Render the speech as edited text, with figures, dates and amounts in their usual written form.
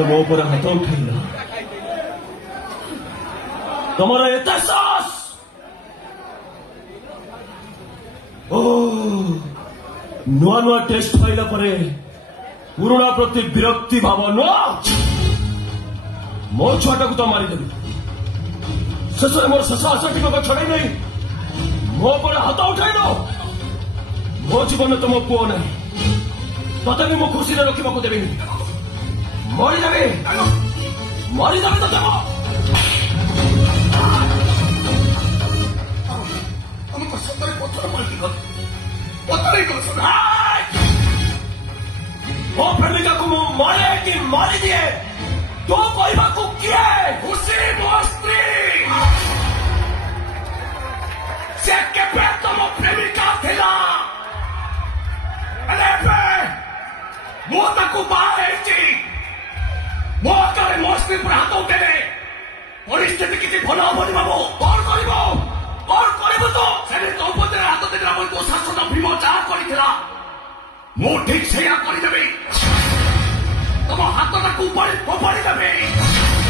तमे मो पर हाथ उठेल तुम एत साहस नुआ नुआ टेस्ट पाइला परे पुराणा प्रति विरक्ति भाव नुआ मो छुआटा को तो मारिदेवी शेष मोर शेष आशा टी छड़े नहीं मो पर हाथ उठाई दो मो जीवन तुम पुओ ना तते भी मो खुशी रखा देवी मरीदेवी मरीदेवी तो मो प्रेमिका को मो मरे कि मारी दिए तो कहवा को किए खुशी मो स्त्री से केबे तुम प्रेमिका थिला मो ताकू बाहर मो आकार मो स्त्री पर हाथ उठेले परिस्थिति किसी भल हबनी बाबू कौन कर तो से तो उपरे हाथ देला बोल तो शासन भीम जहा कर मु ठीक से करदेवी तुम हाथ ताकू फोपाड़ी देवी